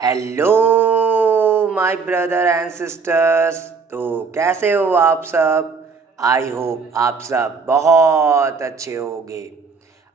Hello my brother and sisters. तो कैसे हो आप सब? आई होप आप सब बहुत अच्छे होंगे।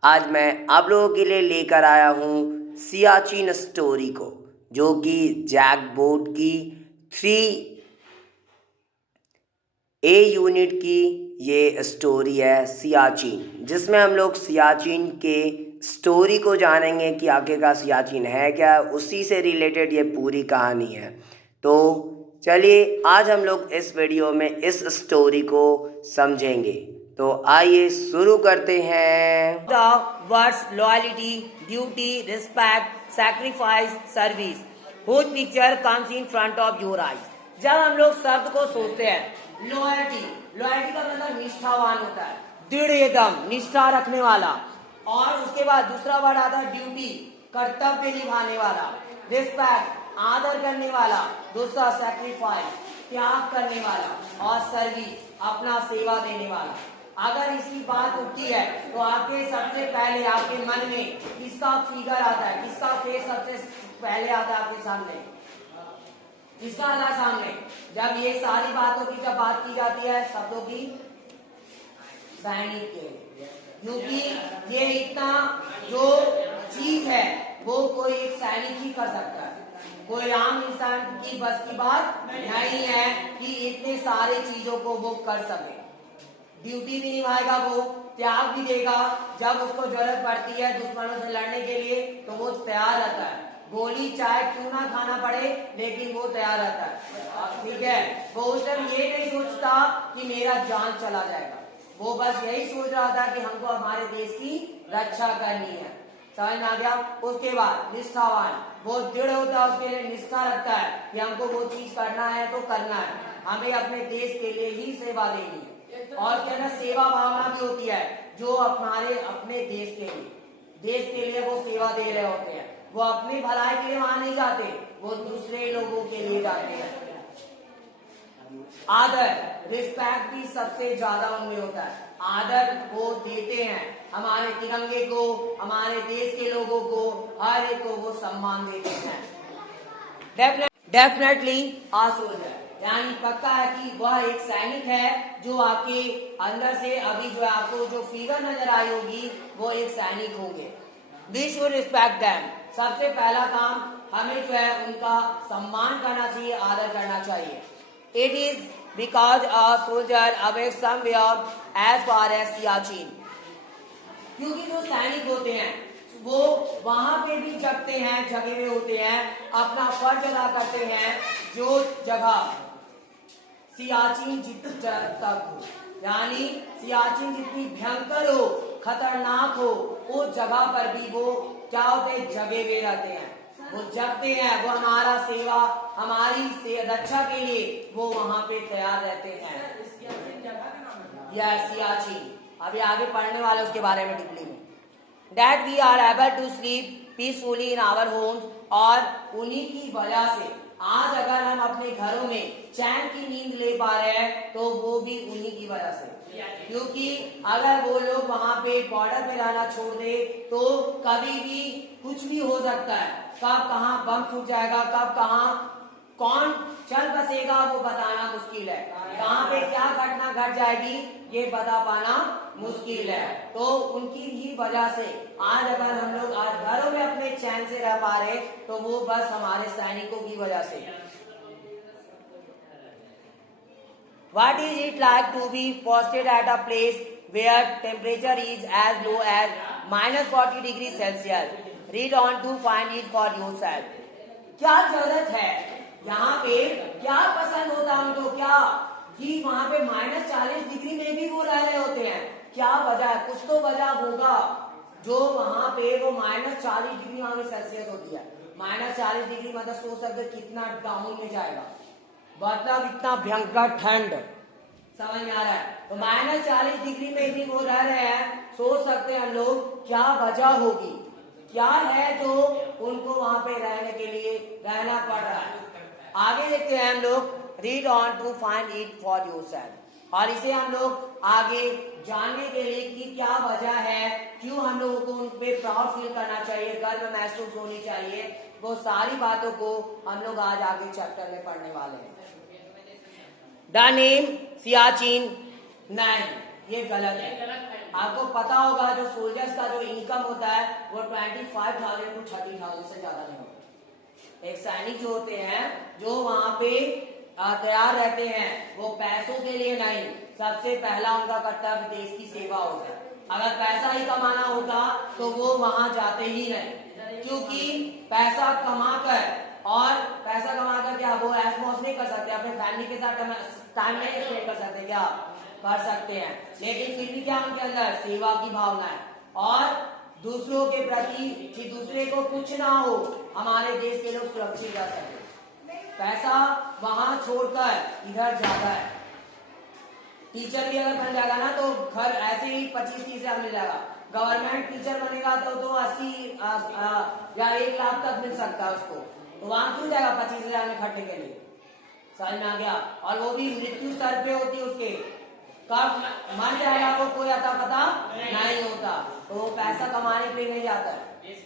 आज मैं आप लोगों के लिए लेकर आया हूँ सियाचिन स्टोरी को, जो कि जैक बोट की 3A यूनिट की ये स्टोरी है सियाचिन, जिसमें हम लोग सियाचिन के स्टोरी को जानेंगे कि आखिरकार सियाचिन है क्या। उसी से रिलेटेड ये पूरी कहानी है। तो चलिए आज हम लोग इस वीडियो में इस स्टोरी को समझेंगे। तो आइए शुरू करते हैं। The words loyalty, duty, respect, sacrifice, service, whose picture comes in front of your eyes. जब हम लोग शब्द को सोचते हैं लॉयल्टी, लॉयल्टी का मतलब निष्ठावान होता है, दृढ़ एकदम निष्ठा रखने वाला। और उसके बाद दूसरा वर्ड आता है ड्यूटी, कर्तव्य निभाने वाला। रिस्पेक्ट, आदर करने वाला। दूसरा सैक्रिफाइस, त्याग करने वाला। और सर्विस, अपना सेवा देने वाला। अगर इसकी बात उठती है तो आपके सबसे पहले आपके मन में किसका फिगर आता है, किसका फेस सबसे पहले आता है आपके सामने? किसका आता है सामने जब ये सारी बातों की जब बात की जाती है शब्दों की? सैनिक के। क्योंकि ये इतना जो चीज है वो कोई एक सैनिक ही कर सकता है, कोई आम इंसान की बस की बात नहीं है कि इतने सारे चीजों को वो कर सके। ड्यूटी भी निभाएगा, वो त्याग भी देगा। जब उसको जरूरत पड़ती है दुश्मनों से लड़ने के लिए तो वो तैयार रहता है, गोली चाहे क्यों ना खाना पड़े लेकिन वो तैयार रहता है। ठीक है, वो उस टाइम ये नहीं सोचता कि मेरा जान चला जाएगा, वो बस यही सोच रहा था कि हमको हमारे देश की रक्षा करनी है। समझ में आ गया? उसके बाद निष्ठावान, वो दृढ़ होता है, उसके लिए निष्ठा रखता है कि हमको वो चीज करना है तो करना है, हमें अपने देश के लिए ही सेवा देनी है। और क्या ना, सेवा भावना भी होती है, जो हमारे अपने देश के लिए वो सेवा दे रहे होते हैं। वो अपनी भलाई के लिए वहां नहीं जाते, वो दूसरे लोगों के लिए जाते हैं। आदर, रिस्पेक्ट भी सबसे ज्यादा उनमें होता है। आदर वो देते हैं, हमारे तिरंगे को, हमारे देश के लोगों को, हर एक को वो सम्मान देते हैं। डेफिनेटली आ सोल्जर, यानी पक्का है कि वह एक सैनिक है। जो आपके अंदर से अभी जो आपको जो फिगर नजर आई होगी वो एक सैनिक होंगे। वी शुड रिस्पेक्ट देम, सबसे पहला काम हमें जो है उनका सम्मान करना चाहिए, आदर करना चाहिए। It is because a soldier away somewhere as far as Siachen, क्योंकि जो सैनिक होते हैं वो वहां पे भी जगते हैं, जगे हुए होते हैं, अपना फर्ज अदा करते हैं। जो जगह सियाचिन तक हो, यानी सियाचिन जितनी भयंकर हो, खतरनाक हो, उस जगह पर भी वो क्या होते हैं? जगे हुए रहते हैं, वो जगते हैं, वो हमारा सेवा, हमारी रक्षा के लिए वो वहां पे तैयार रहते हैं। यह सियाचिन अभी आगे पढ़ने वाले उसके बारे में टिप्पणी में। That we are able to sleep peacefully in our homes, और उन्हीं की वजह से आज अगर हम अपने घरों में चैन की नींद ले पा रहे हैं तो वो भी उन्हीं की वजह से। क्योंकि अगर वो लोग वहां पे बॉर्डर पे रहना छोड़ दे तो कभी भी कुछ भी हो सकता है, कब कहाँ बम फूट जाएगा, कब कहाँ कौन चल बसेगा वो बताना मुश्किल है, कहाँ पे क्या घटना घट जाएगी ये बता पाना मुश्किल है। तो उनकी ही वजह से आज अगर हम लोग आज घरों में अपने चैन से रह पा रहे तो वो बस हमारे सैनिकों की वजह से। What is it like to be posted at a place where temperature is as low as -40 degrees Celsius? Read on to find it for yourself. क्या जरूरत है यहाँ पे, क्या पसंद होता है उनको, क्या कि वहां पे -40 डिग्री में भी वो रह रहे होते हैं? क्या वजह है? कुछ तो वजह होगा जो वहां पे वो -40 डिग्री वहां पे सेल्सियस होती है। -40 डिग्री मतलब सोच सकते कितना डाउन में जाएगा, मतलब इतना भयंकर ठंड। समझ में आ रहा है? तो -40 डिग्री में भी वो रह रहे हैं, सोच सकते हैं लोग क्या वजह होगी, क्या है जो उनको वहां पे रहने के लिए रहना पड़ रहा है। आगे देखते हैं हम लोग, read on to find it for yourself, और इसे हम लोग आगे जानने के लिए कि क्या वजह है, क्यों हम लोगों को उन पे प्राउड फील करना चाहिए, गर्व महसूस होनी चाहिए, वो सारी बातों को हम लोग आज आगे चैप्टर में पढ़ने वाले हैं। द नेम सियाचिन नहीं, ये गलत है। आपको पता होगा जो सोल्जर्स का जो इनकम होता है वो 25,000 to 30,000 से ज्यादा नहीं होता। एक सैनिक जो होते हैं जो वहां पे तैयार रहते हैं वो पैसों के लिए नहीं, सबसे पहला उनका कर्तव्य देश की सेवा होता है। अगर पैसा ही कमाना होता तो वो वहां जाते ही नहीं, क्योंकि पैसा कमाकर और पैसा कमाकर क्या वो ऐश मौज नहीं कर सकते, अपने फैमिली के साथ टाइम नहीं स्पेंड कर सकते, क्या कर सकते हैं, लेकिन फिर भी क्या उनके अंदर सेवा की भावना है और दूसरों के प्रति कि दूसरे को कुछ ना हो, हमारे देश के लोग सुरक्षित रह सके। पैसा वहां छोड़कर इधर जाता है। टीचर भी अगर बन जाएगा ना तो घर ऐसे ही 25-30 हजार मिल जाएगा। गवर्नमेंट टीचर बनेगा तो 80 या 1 लाख तक मिल सकता है उसको, तो वहां क्यों जाएगा 25,000 में खटने के लिए? समझ में आ गया? और वो भी मृत्यु स्तर पे होती है उसके, कब मर जाएगा वो कोई आता पता नहीं होता, तो वो पैसा कमाने के लिए नहीं जाता है।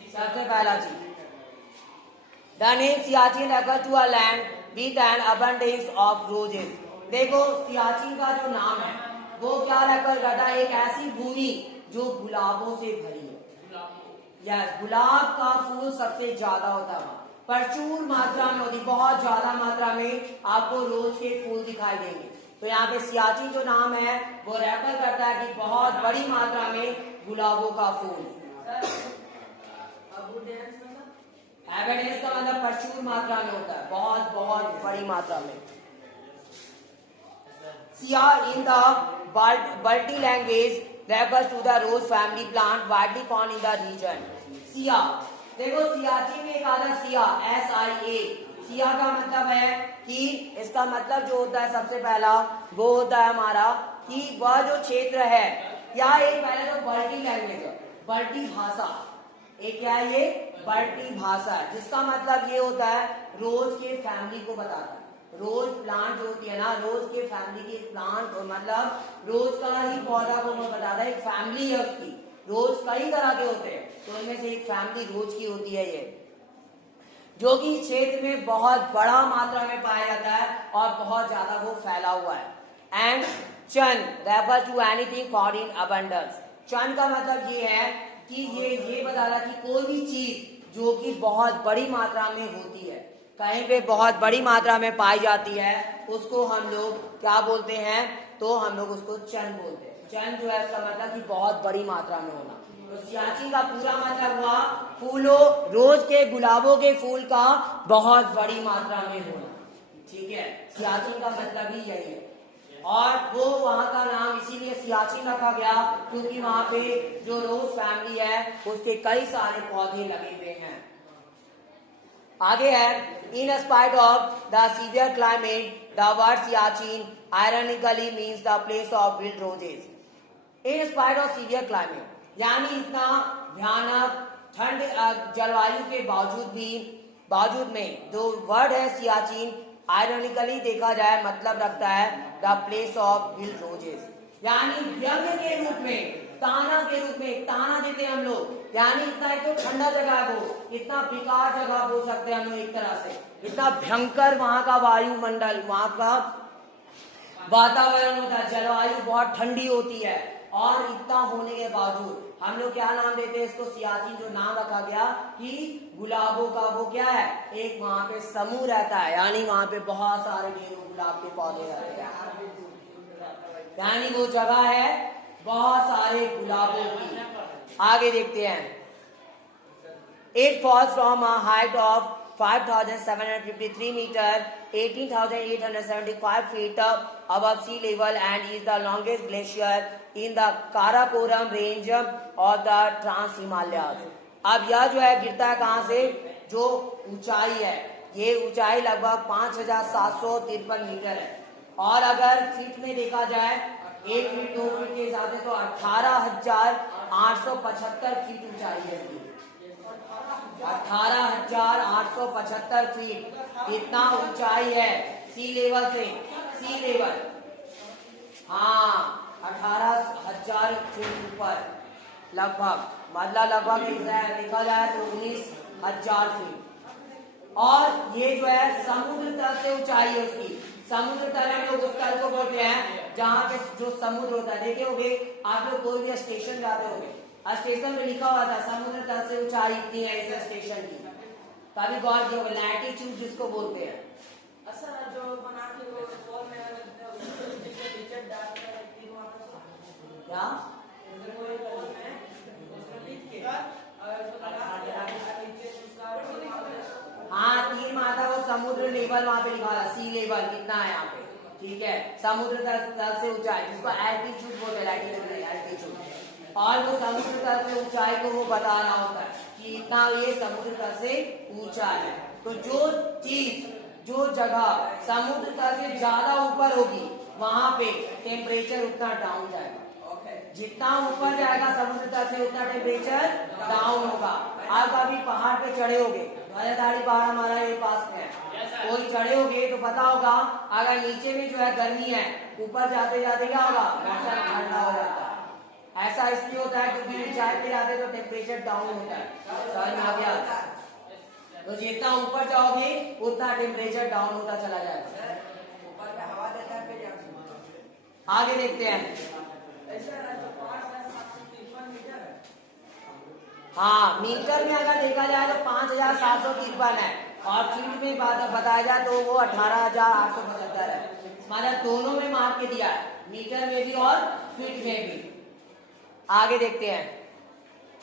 सबसे पहला चीज, the name Siachen refers to a land with an abundance of roses। देखो सियाचिन का जो नाम है वो क्या रेफर करता है, एक ऐसी भूमि जो गुलाबों से भरी है। यस, गुलाब का फूल सबसे ज्यादा होता है, प्रचुर मात्रा में होती, बहुत ज्यादा मात्रा में आपको रोज के फूल दिखाई देंगे। तो यहाँ पे सियाचिन जो नाम है वो रेफर करता है कि बहुत बड़ी मात्रा में गुलाबों का फूल। एविडेंस का मतलब प्रचुर मात्रा में होता है, बहुत बहुत बड़ी मात्रा में। सिया इन द बाल्टी language refers to the rose family plant widely found in the region। Siya, देखो सियाचिन में एक आता सिया, SIA। सिया का मतलब है कि इसका मतलब जो होता है सबसे पहला वो होता है हमारा कि वह जो क्षेत्र है, क्या एक पहले तो बल्टी लैंग्वेज, बल्टी भाषा, एक क्या है ये बल्टी भाषा है, जिसका मतलब ये होता है रोज के फैमिली को बताता है। रोज प्लांट जो होती है ना, रोज के फैमिली की प्लांट मतलब रोज का ही पौधा को बताता है, एक फैमिली है उसकी, रोज कई तरह के होते हैं तो इनमें से एक फैमिली रोज की होती है ये, जो कि क्षेत्र में बहुत बड़ा मात्रा में पाया जाता है और बहुत ज्यादा वो फैला हुआ है। And chan refer to anything for in abundance. Chan का मतलब ये है कि ये बता रहा कि कोई भी चीज जो कि बहुत बड़ी मात्रा में होती है, कहीं पे बहुत बड़ी मात्रा में पाई जाती है, उसको हम लोग क्या बोलते हैं, तो हम लोग उसको चन बोलते हैं। चन जो है इसका मतलब कि बहुत बड़ी मात्रा में होना। तो सियाचिन का पूरा मतलब हुआ फूलों, रोज के गुलाबों के फूल का बहुत बड़ी मात्रा में होना। ठीक है, सियाचिन का मतलब ही यही है और वो वहां का नाम इसीलिए सियाचिन रखा गया क्योंकि वहां पे जो रोज फैमिली है उसके कई सारे पौधे लगे हुए हैं। आगे है, in spite of the severe climate the word Siachen ironically means the place of wild roses. In spite of severe climate यानी इतना भयानक ठंड जलवायु के बावजूद में जो वर्ड है सियाचिन आयरनिकली देखा जाए मतलब रखता है the place of wild roses, यानी व्यंग के रूप में, ताना के रूप में, ताना देते हैं हम लोग, यानी इतना एक तो ठंडा जगह हो, इतना बेकार जगह हो सकते हैं हम लोग एक तरह से, इतना भयंकर वहां का वायुमंडल, वहां का वातावरण होता है, जलवायु बहुत ठंडी होती है और इतना होने के बावजूद हम लोग क्या नाम देते हैं इसको, सियाचिन जो नाम रखा गया कि गुलाबों का वो क्या है, एक वहां पे समूह रहता है, यानी वहां पे बहुत सारे ढेरों गुलाब के पौधे रहते हैं, यानी वो जगह है बहुत सारे गुलाबों की। आगे देखते हैं, it falls from a height of 5,753 metres 18,875 feet above sea level and is the longest glacier in the Karakoram range of the Trans Himalayas। अब यह जो है गिरता है कहाँ से, जो ऊंचाई है, ये ऊंचाई लगभग 5,753 मीटर है और अगर फीट में देखा जाए 1 फीट 2 फीट के हिसाब से तो 18,875 फीट ऊंचाई है, 18,875 फीट इतना ऊंचाई है सी लेवल से, सी लेवल, हाँ 18,000 फीट ऊपर लगभग, मतलब लगभग देखा जाए तो 19,000 फीट। और ये जो है समुद्र तल से ऊंचाई है उसकी। समुद्र तल हम लोग उस तल को बोलते हैं जहाँ पे जो समुद्र होता है। देखे होगे आप लोग कोई भी स्टेशन जाते होंगे, स्टेशन पे लिखा हुआ था समुद्र तल से ऊंचाई इतनी है इस स्टेशन की। कभी गौर किया होगा, लैटिट्यूड जिसको बोलते हैं। जो बना के वो वॉल में टीचर डालते हैं क्या हाँ, तीर मारता वो समुद्र लेवल वहां पे लिखा है, सी लेवल कितना है यहाँ पे, ठीक है। समुद्र तल से ऊंचाई जिसको एल्टीट्यूड बोलते हैं, एल्टीट्यूड। और वो समुद्र तल से ऊंचाई को वो बता रहा होता है कि इतना ये समुद्र तल से ऊंचा है। तो जो चीज जो जगह समुद्र तल से ज्यादा ऊपर होगी वहां पे टेम्परेचर उतना डाउन जाएगा। जितना ऊपर जाएगा समुद्र तल से उतना टेम्परेचर डाउन होगा। आप अभी पहाड़ पे चढ़े होगे, ध्वजाधारी पहाड़ हमारा ये पास में है, कोई चढ़े होगे तो पता होगा अगर नीचे में जो है गर्मी है, ऊपर जाते जाते क्या होगा, मौसम ठंडा हो जाता है। ऐसा इसलिए होता है क्योंकि ऊंचाई पे जाते तो टेम्परेचर डाउन होता है, समझ में आ गया। तो जितना ऊपर जाओगे उतना टेम्परेचर डाउन होता चला जाएगा। ऊपर में हवा देता है फिर आगे देखते हैं। हाँ, मीटर में अगर देखा जाए तो 5753 है और फीट में बताया जाए तो वो 18,875 है। मतलब दोनों में माप के दिया है, मीटर में भी और फीट में भी। आगे देखते हैं।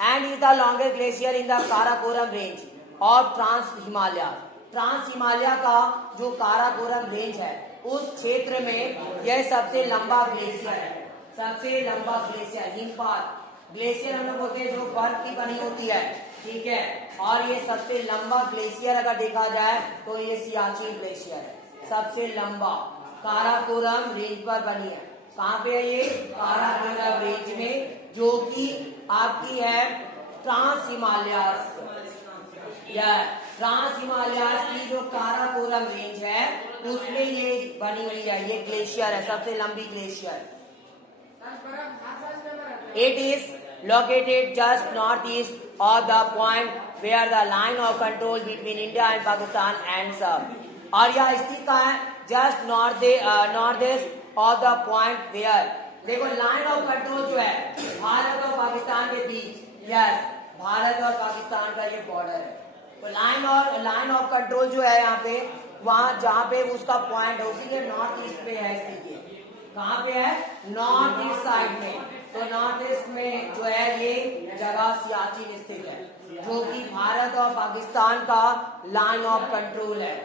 And is the longest glacier in the Karakoram range of trans Himalaya. Trans Himalaya का जो काराकोरम रेंज है उस क्षेत्र में यह सबसे लंबा ग्लेशियर है। सबसे लंबा ग्लेशियर हिमपात, ग्लेशियर हम लोग बोलते हैं जो बर्फ की बनी होती है, ठीक है। और ये सबसे लंबा ग्लेशियर अगर देखा जाए तो ये सियाचिन ग्लेशियर है, सबसे लंबा काराकोरम रेंज पर बनी है। कहाँ पे है ये, काराकोरम रेंज में, जो कि आपकी है ट्रांस हिमालयास। ट्रांस हिमालयास की जो काराकोरम रेंज है उसमें ये बनी हुई है, ये ग्लेशियर है, सबसे लंबी glacier. It is located just northeast of the point where the line of control between India and Pakistan ends up. और यह स्थित है just northeast of the point where, देखो लाइन ऑफ कंट्रोल जो है भारत और पाकिस्तान के बीच, यस भारत और पाकिस्तान का ये बॉर्डर है। तो लाइन ऑफ कंट्रोल जो है यहाँ पे, वहां जहाँ पे उसका पॉइंट है उसी के नॉर्थ ईस्ट पे है स्थित। कहाँ पे है, नॉर्थ ईस्ट साइड में। तो नॉर्थ ईस्ट में जो है ये जगह सियाचिन स्थित है, जो कि भारत और पाकिस्तान का लाइन ऑफ कंट्रोल है।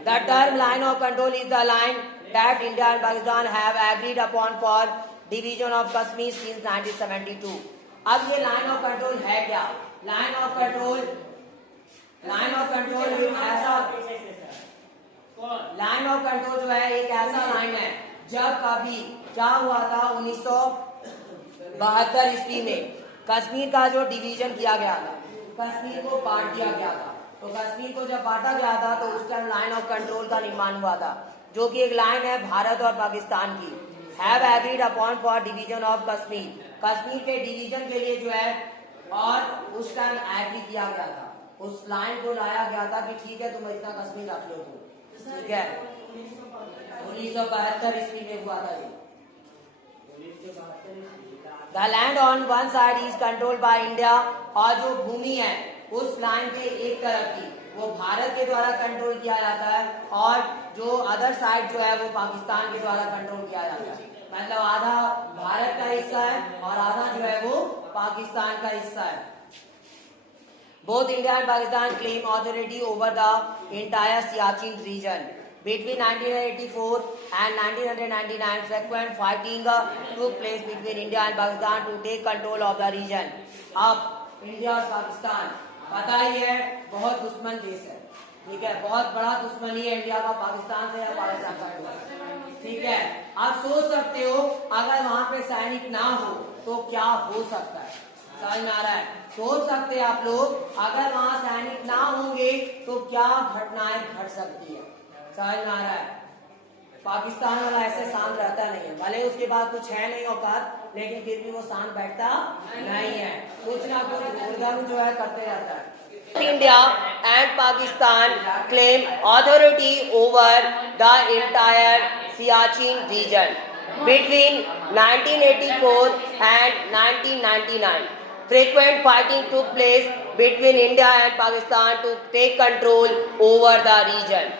The term line of control is the line that India and Pakistan have agreed upon for division of Kashmir since 1972। अब ये लाइन ऑफ कंट्रोल है क्या, लाइन ऑफ कंट्रोल ऐसा, लाइन ऑफ कंट्रोल जो है एक ऐसा लाइन है जब कभी क्या हुआ था 1972 ईस्वी में कश्मीर का जो डिवीजन किया गया था, कश्मीर को बांट दिया गया था। तो कश्मीर को जब बांटा गया था तो उस टाइम लाइन ऑफ कंट्रोल का निर्माण हुआ था, जो कि एक लाइन है भारत और पाकिस्तान की। Have agreed upon for division of Kashmir, Kashmir के डिवीजन के लिए जो है और उस टाइम एग्री किया गया था, उस लाइन को लाया गया था कि ठीक है तुम इतना कश्मीर रख लो तुम, ठीक है। 1972 ईस्वी में हुआ था ये। The land on one side is controlled by India, और जो भूमि है उस लाइन के एक तरफ की वो भारत के द्वारा कंट्रोल किया जाता है, और जो अदर साइड जो है वो पाकिस्तान के द्वारा कंट्रोल किया जाता है। मतलब आधा भारत का हिस्सा है और आधा जो है वो पाकिस्तान का हिस्सा है। Both India and Pakistan claim authority over the entire Siachen region. Between 1984 and 1999, frequent fighting took place between India and Pakistan to take control of the region. अब इंडिया और पाकिस्तान पता ही है बहुत दुश्मन देश है, ठीक है, बहुत बड़ा दुश्मनी है इंडिया का पाकिस्तान से या पाकिस्तान का, ठीक है। आप सोच सकते हो अगर वहां पे सैनिक ना हो तो क्या हो सकता है, समझ में आ रहा है। सोच सकते हैं आप लोग अगर वहां सैनिक ना होंगे तो क्या घटनाएं घट सकती है, समझ में आ रहा है। पाकिस्तान वाला ऐसे शांत रहता नहीं है, भले उसके बाद कुछ है नहीं औकात, लेकिन फिर भी वो शांत बैठता नहीं है, कुछ ना कुछ उधम जो है करते रहता है। India and Pakistan claim authority over the entire Siachen region between 1984 and 1999. Frequent fighting took place between India and Pakistan to take control over the region.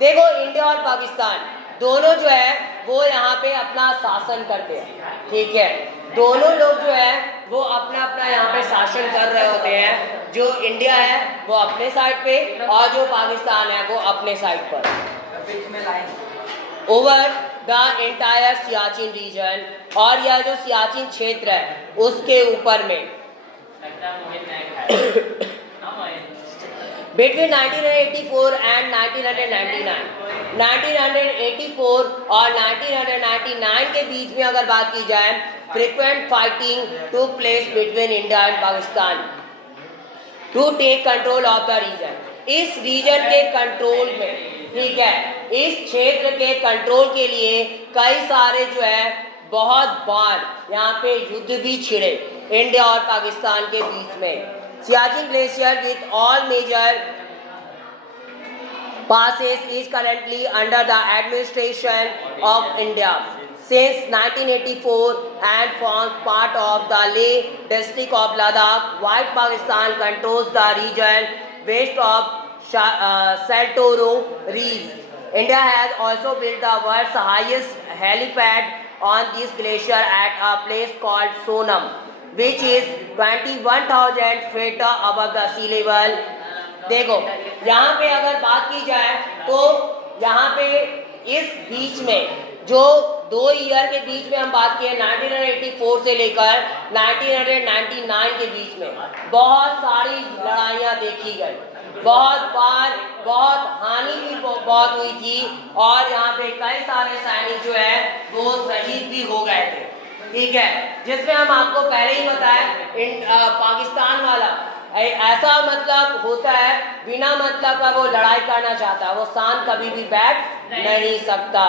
देखो इंडिया और पाकिस्तान दोनों जो है वो यहाँ पे अपना शासन करते हैं, ठीक है। दोनों लोग जो है वो अपना अपना यहाँ पे शासन कर रहे होते हैं। जो इंडिया है वो अपने साइड पे और जो पाकिस्तान है वो अपने साइड पर। बीच में line over the entire Siachen region, और यह जो सियाचिन क्षेत्र है उसके ऊपर में Between 1984 and 1999, 1984 और 1999 के बीच में अगर बात की जाए, frequent fighting took place between India and Pakistan to take control of the region. इस रीजन के कंट्रोल में, ठीक है, इस क्षेत्र के कंट्रोल के लिए कई सारे जो है बहुत बार यहाँ पे युद्ध भी छिड़े इंडिया और पाकिस्तान के बीच में। Siachen Glacier with all major passes is currently under the administration of India since 1984 and forms part of the Leh district of Ladakh. While Pakistan controls the region west of Saltoro Reef. India has also built the world's highest helipad on this glacier at a place called Sonam, which is 21,000 feet above the sea level. देखो यहाँ पे अगर बात की जाए तो यहाँ पे इस बीच में जो 2 ईयर के बीच में हम बात किए 1984 से लेकर 1999 के बीच में बहुत सारी लड़ाइयाँ देखी गई, बहुत बार बहुत हानि भी बहुत हुई थी और यहाँ पे कई सारे सैनिक जो है वो शहीद भी हो गए थे, ठीक है। जिसमें हम आपको पहले ही बताया पाकिस्तान वाला ऐसा मतलब होता है बिना मतलब का वो लड़ाई करना चाहता है, वो शांत कभी भी बैठ नहीं सकता।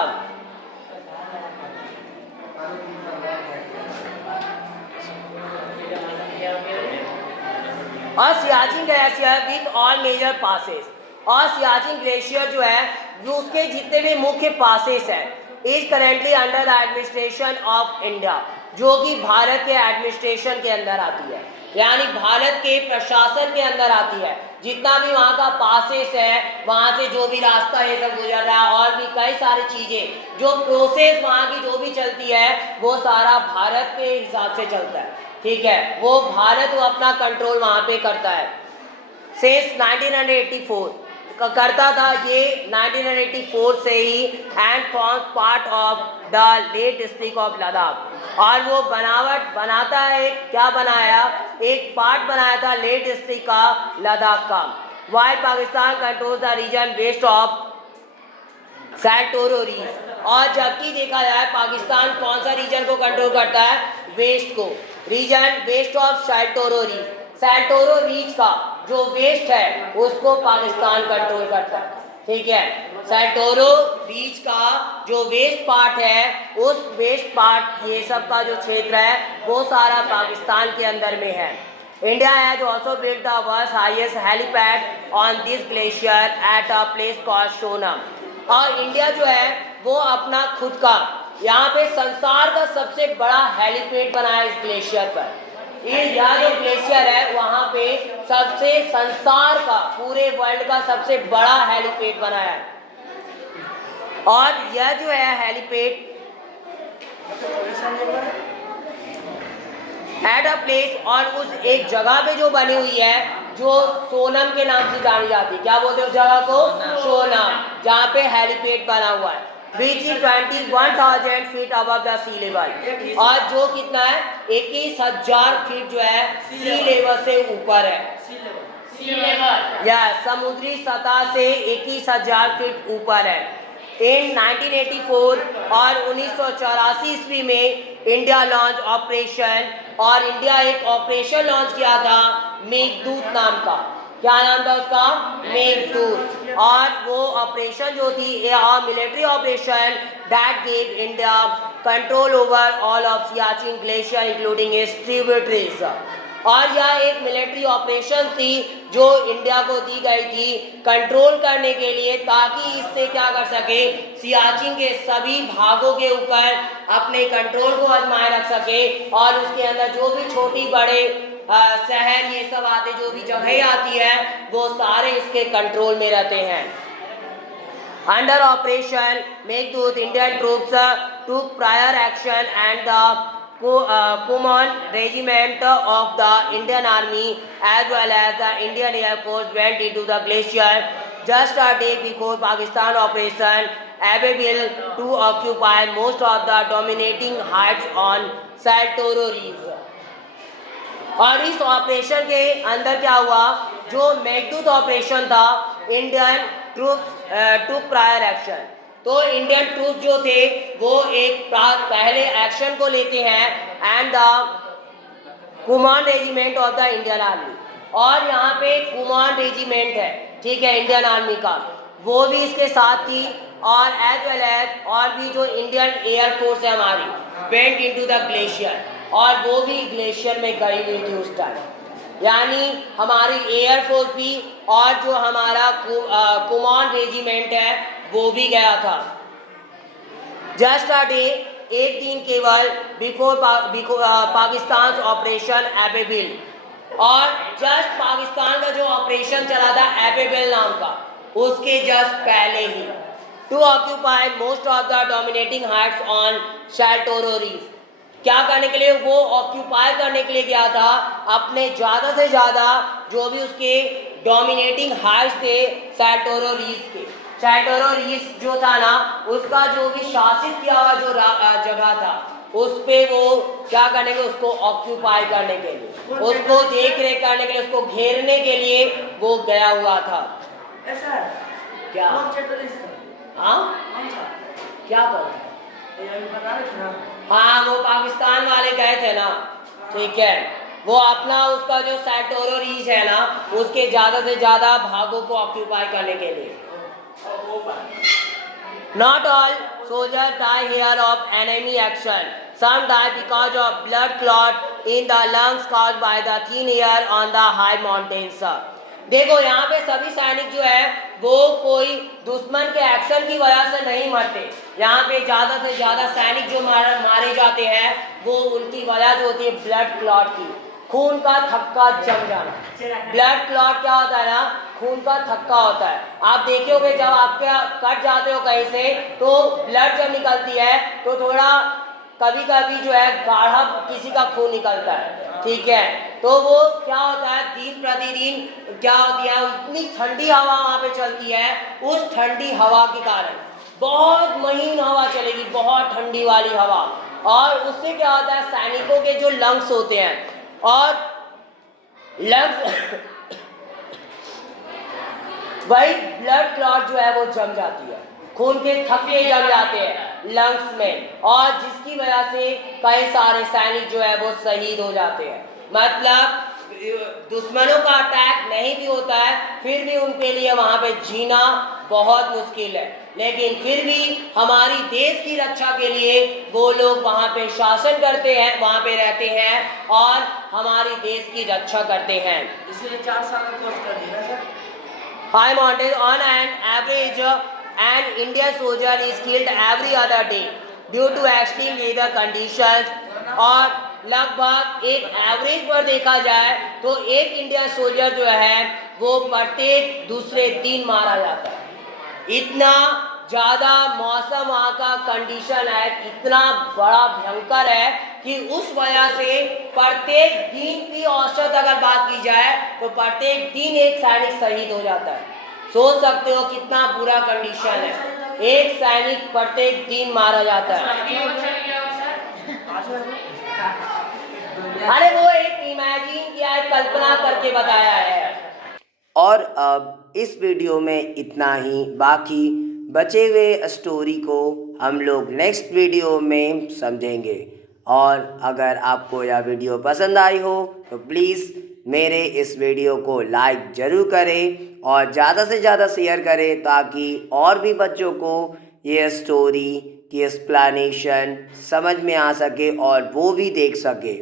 और Siachen glacier with all major passes, और सियाचिन ग्लेशियर जो है जो उसके जितने भी मुख्य पासेस हैं is currently under the administration of India, जो कि भारत के एडमिनिस्ट्रेशन के अंदर आती है, यानी भारत के प्रशासन के अंदर आती है। जितना भी वहाँ का पासेस है, वहाँ से जो भी रास्ता है सब गुजर रहा है और भी कई सारी चीज़ें जो प्रोसेस वहाँ की जो भी चलती है वो सारा भारत के हिसाब से चलता है, ठीक है। वो भारत वो अपना कंट्रोल वहाँ पे करता है। सिंस 1984 करता था ये 1984 से ही and forms part of the Leh district of Ladakh, और वो बनाता है क्या बनाया, एक पार्ट बनाया था लेह डिस्ट्रिक्ट का लद्दाख का। While Pakistan controls the region west of Saltoro reef, और जबकि देखा जाए पाकिस्तान कौन सा रीजन को कंट्रोल करता है, वेस्ट को, region west of Saltoro reef. Saltoro reach का जो वेस्ट है उसको पाकिस्तान कंट्रोल करता है, ठीक है। सैल्टोरो रीच का जो वेस्ट पार्ट है उस वेस्ट पार्ट ये सब का जो क्षेत्र है वो सारा पाकिस्तान के अंदर में है। India has also built the world's highest helipad on this glacier at a place called Sonam, और इंडिया जो है वो अपना खुद का यहाँ पे संसार का सबसे बड़ा हेलीपैड बनाया इस ग्लेशियर पर। यह जो ग्लेशियर है वहाँ पे सबसे संसार का पूरे वर्ल्ड का सबसे बड़ा हेलीपैड बनाया है, और यह जो है हेलीपैड एट अ प्लेस, और उस एक जगह पे जो बनी हुई है जो सोनम के नाम से जानी जाती है। क्या बोलते हैं उस जगह को, सोनम, जहाँ पे हेलीपैड बना हुआ है, which is 21,000 feet above the sea level, और जो कितना है 21,000 फीट जो है सी लेवल से ऊपर है, या समुद्री सतह से 21,000 फीट ऊपर है। इन 1984 और 1984 ईस्वी में इंडिया लॉन्च ऑपरेशन, और इंडिया एक ऑपरेशन लॉन्च किया था मेघदूत नाम का। क्या नाम था उसका, मेघदूत, और वो ऑपरेशन जो थी military operation that gave India control over all of Siachen glacier including it's tributaries. और यह एक मिलिट्री ऑपरेशन थी जो इंडिया को दी गई थी कंट्रोल करने के लिए, ताकि इससे क्या कर सके, सियाचिन के सभी भागों के ऊपर अपने कंट्रोल को आजमाए रख सके और उसके अंदर जो भी छोटी बड़े शहर ये सब आते, जो भी जगह आती है, वो सारे इसके कंट्रोल में रहते हैं। Under Operation Meghdoot, Indian troops took prior action and the Kuman Regiment of the Indian Army as well as the Indian Air Force went into the glacier just a day before Pakistan Operation Abbeville to occupy most of the dominating heights on Saltoro Reef। और इस operation के अंदर क्या हुआ, जो Meghdoot operation था, Indian troops टुक prior action. तो Indian troops जो थे वो एक पहले एक्शन को लेते हैं and the Kuman regiment of the Indian army, और यहाँ पे कुमान रेजिमेंट है, ठीक है, इंडियन आर्मी का, वो भी इसके साथ थी, और एज वेल एज और भी जो इंडियन एयर फोर्स है हमारी, वेंट इनटू द ग्लेशियर, और वो भी ग्लेशियर में गई हुई थी उस टाइम, यानी हमारी एयरफोर्स भी और जो हमारा कुमान रेजिमेंट है वो भी गया था। जस्ट अ डे, एक दिन केवल बिफोर पाकिस्तान ऑपरेशन एबेविल, और जस्ट पाकिस्तान का जो ऑपरेशन चला था एबेविल नाम का, उसके जस्ट पहले ही, to occupy most of the dominating heights on Saltoro reef, क्या करने के लिए, वो ऑक्यूपाई करने के लिए गया था अपने ज़्यादा से ज़्यादा जो भी उसके डोमिनेटिंग हाइट्स थे सैल्टोरो रीफ के। सैल्टोरो रीफ जो था ना, उसका जो भी शासित किया हुआ जो जगह था, उस पे वो क्या करने के, उसको ऑक्यूपाई करने के लिए, उसको देख रेख करने के लिए, उसको घेरने के लिए वो गया हुआ था। क्या हाँ क्या बोलते, हाँ वो पाकिस्तान वाले गए थे ना, ठीक है, वो अपना उसका जो सैल्टोरो रीच है ना, उसके ज्यादा से ज्यादा भागों को ऑक्यूपाई करने के लिए। Not all soldiers die here of enemy action. Some die because of blood clot in the lungs caused by the thin air on the high mountains. देखो यहाँ पे सभी सैनिक जो है वो कोई दुश्मन के एक्शन की वजह से नहीं मरते, यहाँ पे ज़्यादा से ज़्यादा सैनिक जो मारे जाते हैं वो उनकी वजह जो होती है ब्लड क्लॉट की, खून का थक्का जम जाना। ब्लड क्लॉट क्या होता है ना, खून का थक्का होता है। आप देखे होगे जब आपके कट जाते हो कहीं से तो ब्लड जब निकलती है तो थोड़ा कभी कभी जो है गाढ़ा किसी का खून निकलता है, ठीक है, तो वो क्या होता है, दिन प्रतिदिन क्या होती है, उतनी ठंडी हवा वहाँ पे चलती है, उस ठंडी हवा के कारण बहुत महीन हवा चलेगी, बहुत ठंडी वाली हवा, और उससे क्या होता है, सैनिकों के जो लंग्स होते हैं, और लंग्स वही ब्लड क्लॉट जो है वो जम जाती है, खून के थक्के जम जाते हैं लंग्स में, और जिसकी वजह से कई सारे सैनिक जो है वो शहीद हो जाते हैं। मतलब दुश्मनों का अटैक नहीं भी होता है फिर भी उनके लिए वहाँ पे जीना बहुत मुश्किल है, लेकिन फिर भी हमारी देश की रक्षा के लिए वो लोग वहाँ पे शासन करते हैं, वहाँ पे रहते हैं और हमारी देश की रक्षा करते हैं। इसलिए 4 साल का कोर्स कर दिया sir. High mountains on an average, an Indian soldier is killed every other day due to extreme weather conditions, और लगभग एक एवरेज पर देखा जाए तो एक इंडियन सोल्जर जो है वो प्रत्येक दूसरे दिन मारा जाता है। इतना ज़्यादा मौसम वहाँ का कंडीशन है, इतना बड़ा भयंकर है कि उस वजह से प्रत्येक दिन की औसत अगर बात की जाए तो प्रत्येक दिन एक सैनिक शहीद हो जाता है। सोच सकते हो कितना बुरा कंडीशन है, एक सैनिक प्रत्येक दिन मारा जाता है। अरे वो एक इमेजिन किया है, कल्पना करके बताया है। और अब इस वीडियो में इतना ही, बाकी बचे हुए स्टोरी को हम लोग नेक्स्ट वीडियो में समझेंगे। और अगर आपको यह वीडियो पसंद आई हो तो प्लीज़ मेरे इस वीडियो को लाइक ज़रूर करें और ज़्यादा से ज़्यादा शेयर करें ताकि और भी बच्चों को ये स्टोरी की एक्सप्लेनेशन समझ में आ सके और वो भी देख सके।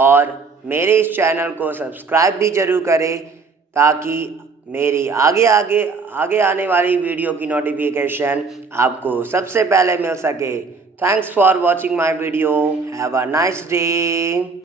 और मेरे इस चैनल को सब्सक्राइब भी ज़रूर करें ताकि मेरी आगे आने वाली वीडियो की नोटिफिकेशन आपको सबसे पहले मिल सके। Thanks for watching my video. Have a nice day.